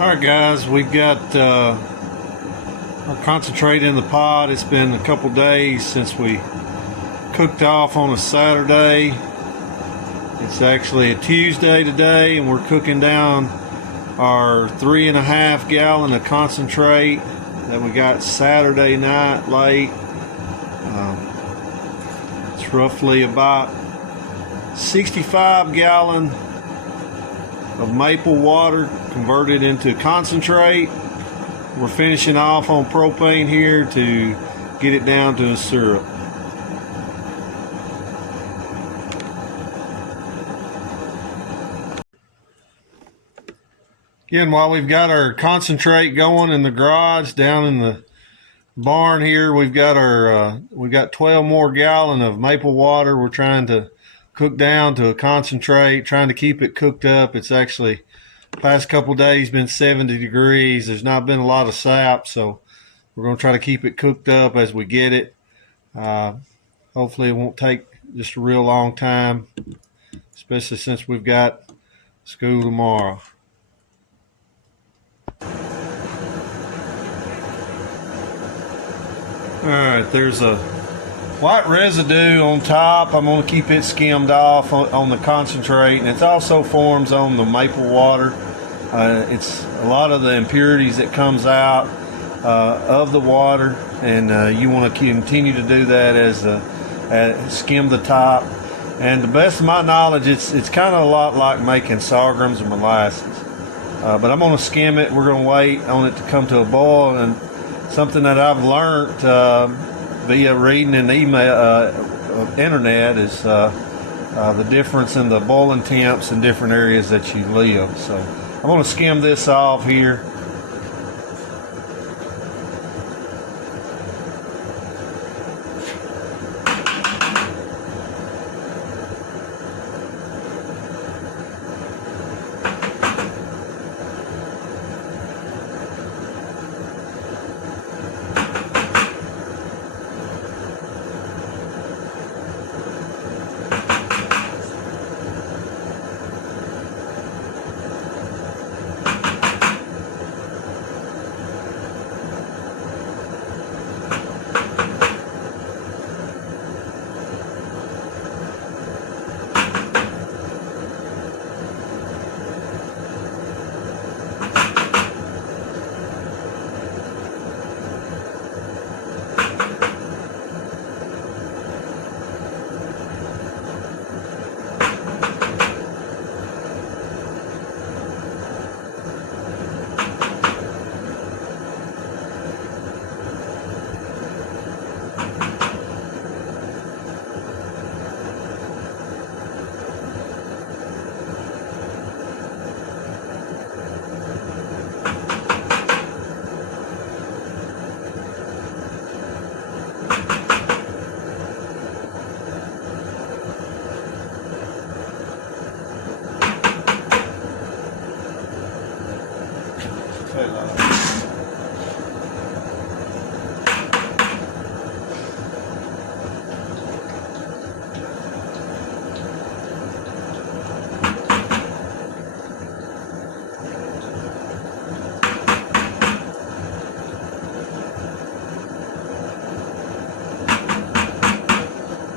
Alright guys, we've got our concentrate in the pot. It's been a couple days since we cooked off on a Saturday. It's actually a Tuesday today, and we're cooking down our 3.5 gallon of concentrate that we got Saturday night late. It's roughly about 65 gallon of maple water converted into concentrate. We're finishing off on propane here to get it down to a syrup. Again, while we've got our concentrate going in the garage, down in the barn here, we've got 12 more gallon of maple water. We're trying to cook down to a concentrate, trying to keep it cooked up. It's actually past couple days been 70 degrees. There's not been a lot of sap, so we're going to try to keep it cooked up as we get it. Hopefully it won't take just a real long time, especially since we've got school tomorrow. Alright, there's a white residue on top. I'm going to keep it skimmed off on the concentrate, and it also forms on the maple water. It's a lot of the impurities that comes out of the water, and you want to continue to do that as skim the top. And the best of my knowledge, it's kind of a lot like making sorghums or molasses. But I'm going to skim it. We're going to wait on it to come to a boil. And something that I've learned via reading and email, internet, is the difference in the boiling temps in different areas that you live. So I'm going to skim this off here.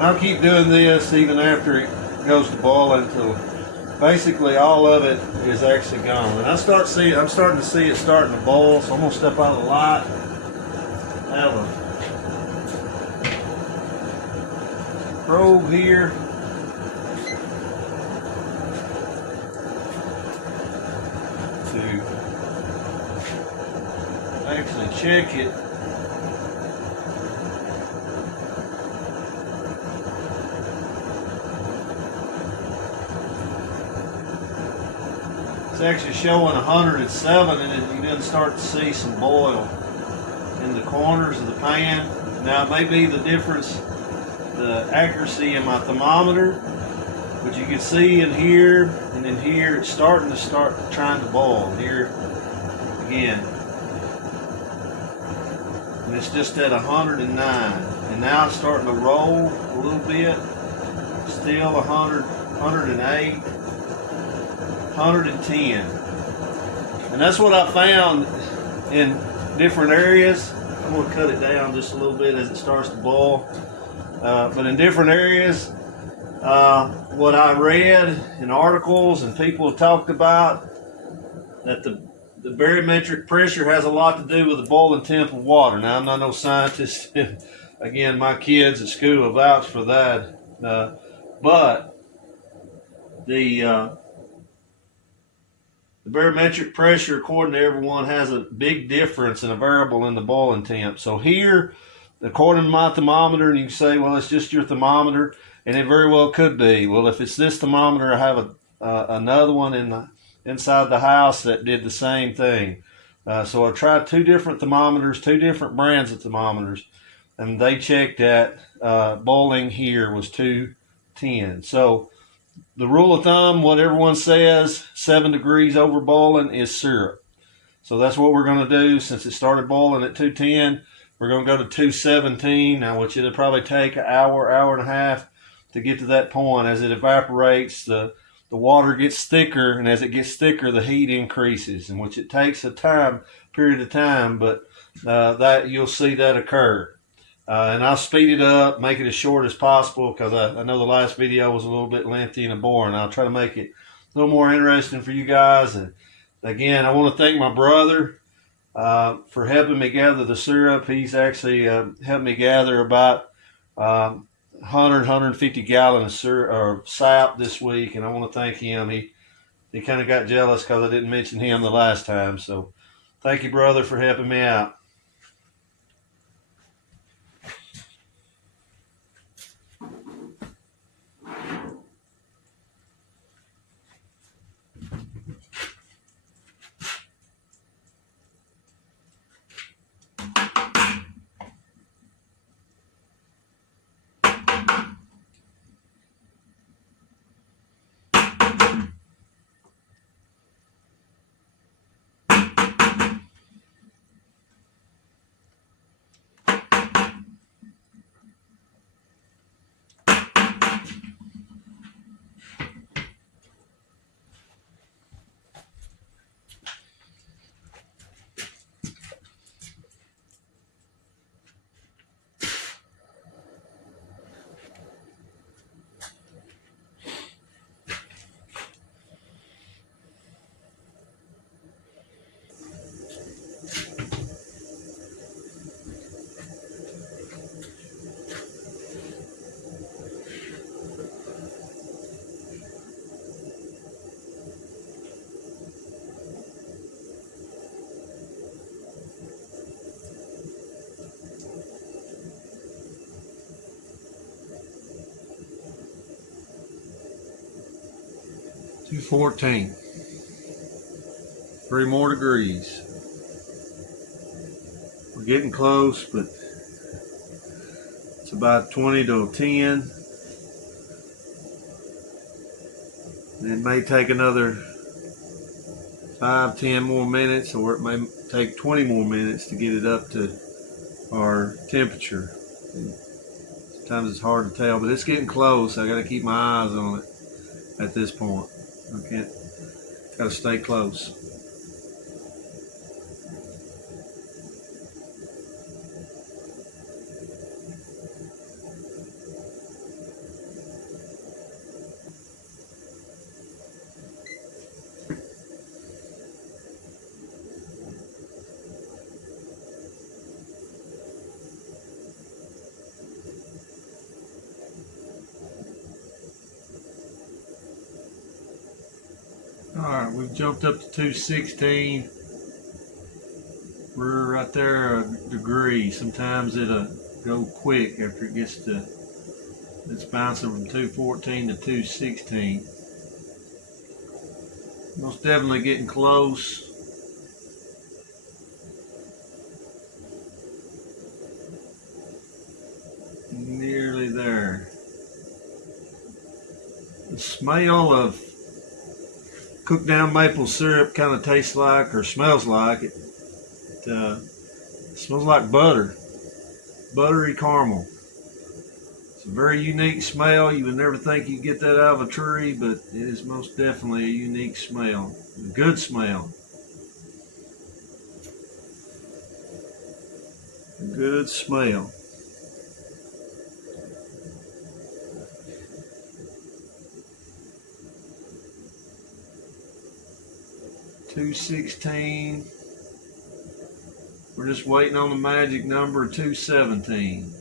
I'll keep doing this even after it goes to boil until basically all of it is actually gone. And I'm starting to see it starting to boil, so I'm going to step out of the light. I have a probe here. To actually check it. It's actually showing 107, and you then start to see some boil in the corners of the pan. Now it may be the difference, the accuracy in my thermometer, but you can see in here and in here it's starting trying to boil here again. And it's just at 109, and now it's starting to roll a little bit. Still 100, 108. 110. And that's what I found in different areas. I'm going to cut it down just a little bit as it starts to boil. But in different areas, what I read in articles and people have talked about, that the barometric pressure has a lot to do with the boiling temp of water. Now, I'm not no scientist. Again, my kids at school have vouched for that. But the barometric pressure, according to everyone, has a big difference in a variable in the boiling temp. So here, according to my thermometer, and you can say, well, it's just your thermometer, and it very well could be. Well, if it's this thermometer, I have another one inside the house that did the same thing. So I tried two different thermometers, two different brands of thermometers, and they checked that boiling here was 210. So the rule of thumb, what everyone says, 7 degrees over boiling is syrup. So that's what we're going to do. Since it started boiling at 210, we're going to go to 217. Now, which it'll probably take an hour, hour and a half to get to that point. As it evaporates, the water gets thicker, and as it gets thicker, the heat increases, in which it takes a period of time, but that you'll see that occur. And I'll speed it up, make it as short as possible, because I know the last video was a little bit lengthy and boring. I'll try to make it a little more interesting for you guys. And again, I want to thank my brother for helping me gather the syrup. He's actually helped me gather about 150 gallons of syrup or sap this week, and I want to thank him. He kind of got jealous because I didn't mention him the last time. So thank you, brother, for helping me out. $214. 3 more degrees. We're getting close, but it's about 20 to 10. And it may take another 5-10 more minutes, or it may take 20 more minutes to get it up to our temperature. And sometimes it's hard to tell, but it's getting close. I got to keep my eyes on it at this point. I got to stay close. Alright, we've jumped up to 216. We're right there a degree. Sometimes it'll go quick after it gets to, it's bouncing from 214 to 216. Most definitely getting close. Nearly there. The smell of cooked down maple syrup kind of tastes like, or smells like, it smells like butter, buttery caramel. It's a very unique smell. You would never think you'd get that out of a tree, but it is most definitely a unique smell, a good smell. Good smell. $2.16. We're just waiting on the magic number of 2.17.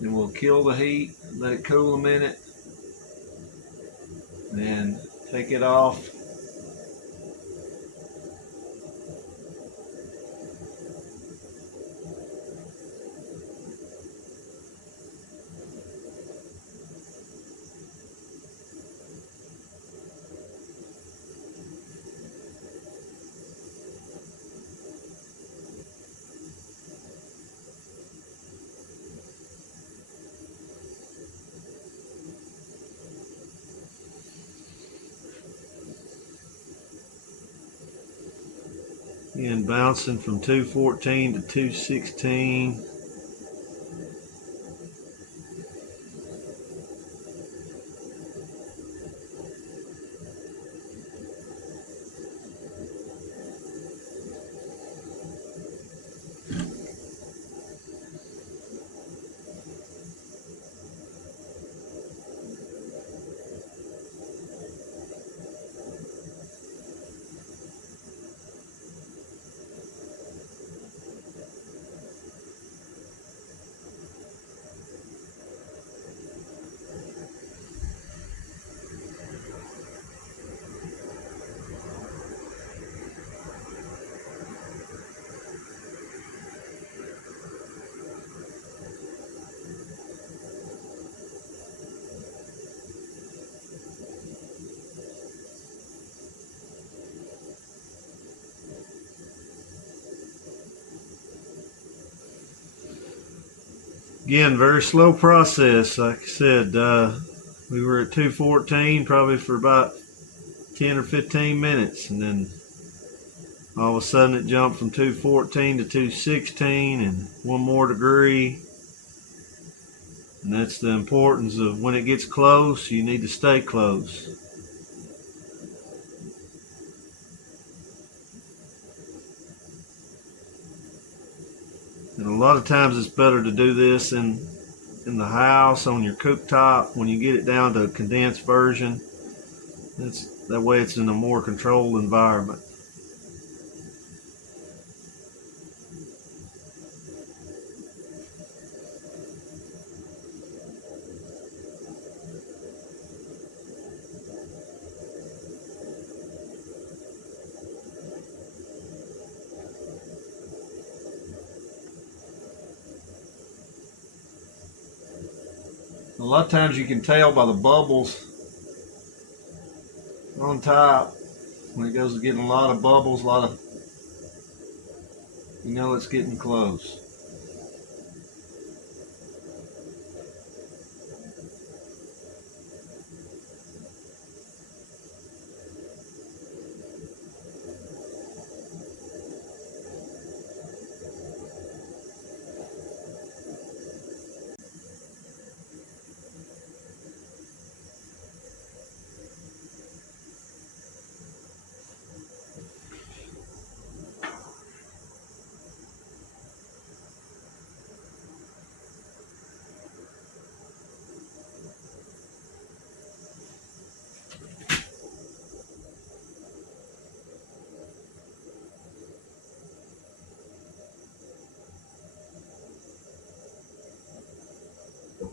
Then we'll kill the heat, let it cool a minute, then take it off. Again, bouncing from 2.14 to 2.16. Again, very slow process. Like I said, we were at 2.14 probably for about 10 or 15 minutes, and then all of a sudden it jumped from 2.14 to 2.16 and one more degree. And that's the importance of when it gets close, you need to stay close. And a lot of times it's better to do this in the house on your cooktop when you get it down to a condensed version. That way it's in a more controlled environment. A lot of times you can tell by the bubbles on top. When it goes to getting a lot of bubbles, you know it's getting close.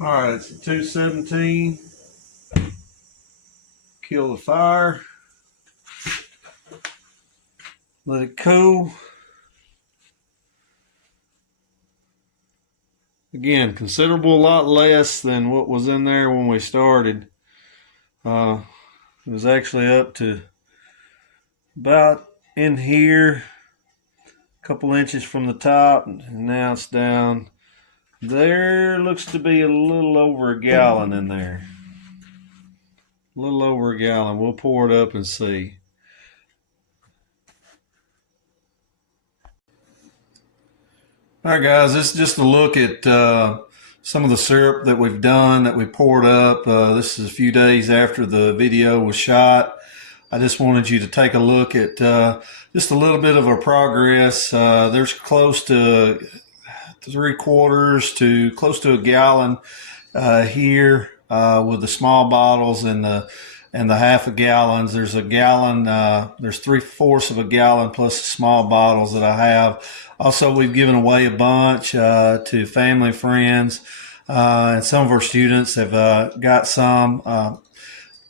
All right, it's 2.17. Kill the fire. Let it cool. Again, considerable lot less than what was in there when we started. It was actually up to about in here, a couple inches from the top, and now it's down. There looks to be a little over a gallon in there. A little over a gallon. We'll pour it up and see. All right, guys, this is just a look at some of the syrup that we've done, that we poured up. This is a few days after the video was shot. I just wanted you to take a look at just a little bit of our progress. There's close to 3/4 to close to a gallon here with the small bottles and the half a gallons. There's a gallon. There's 3/4 of a gallon plus the small bottles that I have. Also, we've given away a bunch to family, friends, and some of our students have got some.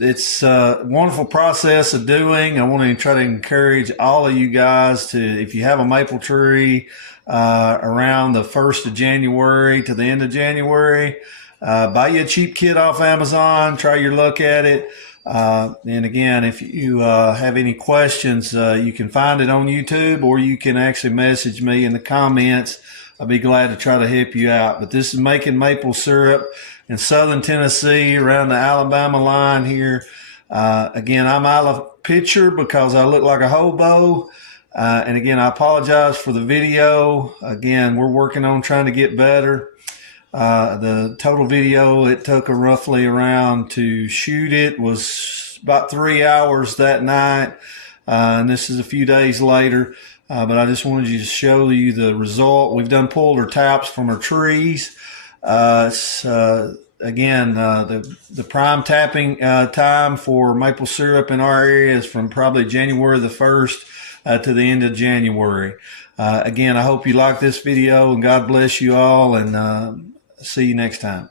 It's a wonderful process of doing. I want to try to encourage all of you guys to, if you have a maple tree around the 1st of January to the end of January, buy you a cheap kit off Amazon, try your luck at it. And again, if you have any questions, you can find it on YouTube, or you can actually message me in the comments. I'll be glad to try to help you out. But this is making maple syrup in southern Tennessee around the Alabama line here. Again, I'm out of picture because I look like a hobo. And again, I apologize for the video. Again, we're working on trying to get better. The total video it took roughly around to shoot it was about 3 hours that night. And this is a few days later. But I just wanted to show you the result. We've done pulled our taps from our trees. Again, the prime tapping time for maple syrup in our area is from probably January the 1st to the end of January. Again, I hope you like this video, and God bless you all, and see you next time.